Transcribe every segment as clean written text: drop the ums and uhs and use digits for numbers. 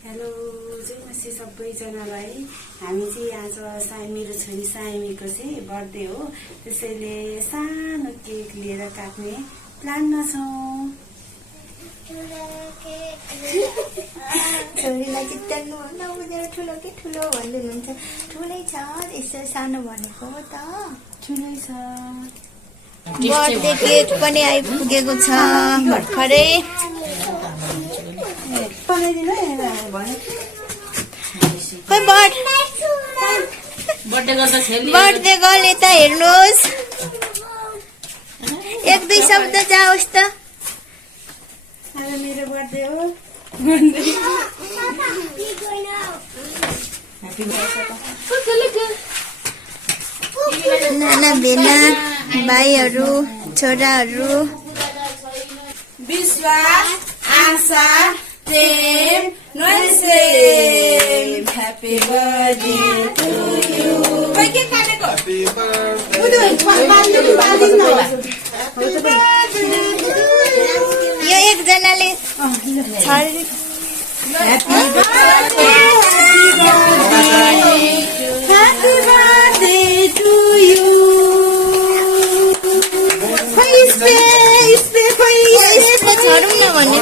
Hello जय मसी सबैजनालाई। हामी चाहिँ आज मेरो छोरी साइमीको चाहिँ बर्थडे हो, त्यसैले सानो केक लिएर काट्ने प्लानमा छौँ। छोरीलाई जित्नु भन्दा बुझेर ठुलो के ठुलो भन्नुहुन्छ। ठुलै छ, यसो सानो भनेको हो त। ठुलै छ। बर्थडे केक पनि आइपुगेको छ भर्खरै। बर्थडे गर्ल यता हेर्नुहोस्, एक दुई शब्द जाओस् त। आज मेरो बर्थडे हो। नाना बेना भाइहरू छोराहरू, विश्वास, आशा, प्रेम, नैसे ह्यापी बर्थडे टु यु। के काटेको? यो एकजनाले ह्यापी बर्थडे टु यु। छरौँ न भने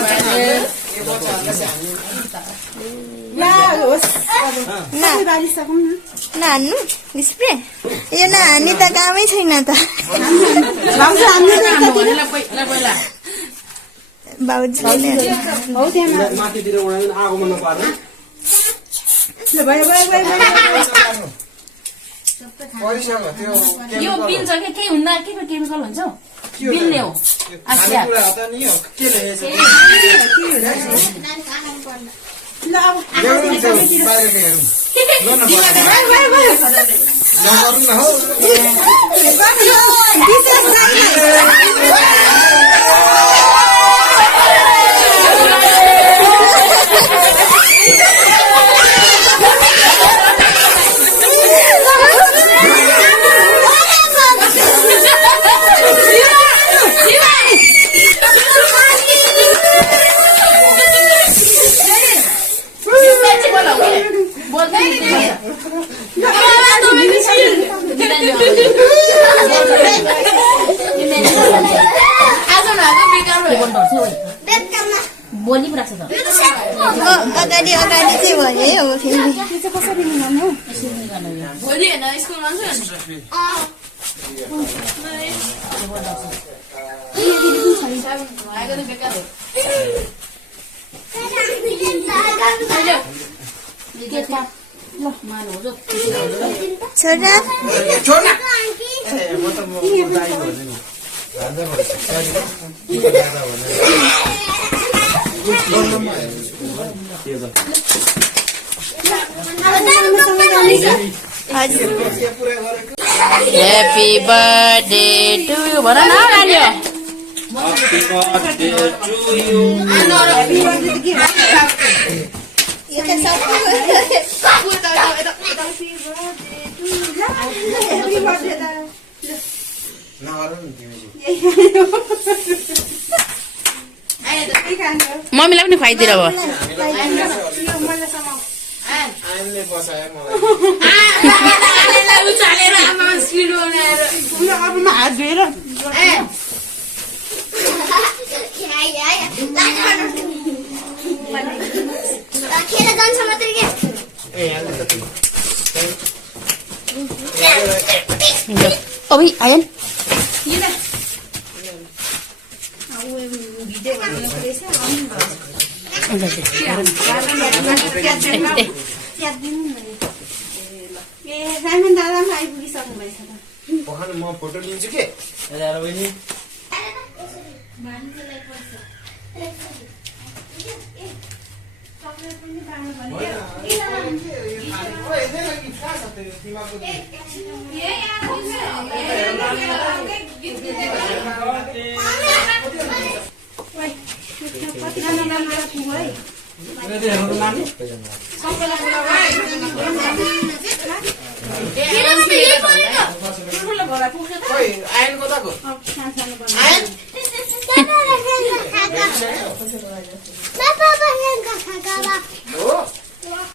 नहान्नु स्प्रे। यो नहान्ने त कामै छैन त। बाबुजीले यो पिल्छ के केही हुँदा के को केमिकल हुन्छ हौ? पिल्ने हो आसिया। बोली पो राख्छ त। अगाडि अगाडि चाहिँ भयो हो फेरि। कसरी मिलाउनु हौ? भोलि होइन स्कुलमा छोरा ह्यापी बर्थडे टु यु भन न नानी। मम्मीलाई पनि खुवाइदिएर अब। हात धोएर अभी आयन दादा आइपुगिसक्नु भएछ त। म फोटो लिन्छु के बहिनी। आयन कताको? आयन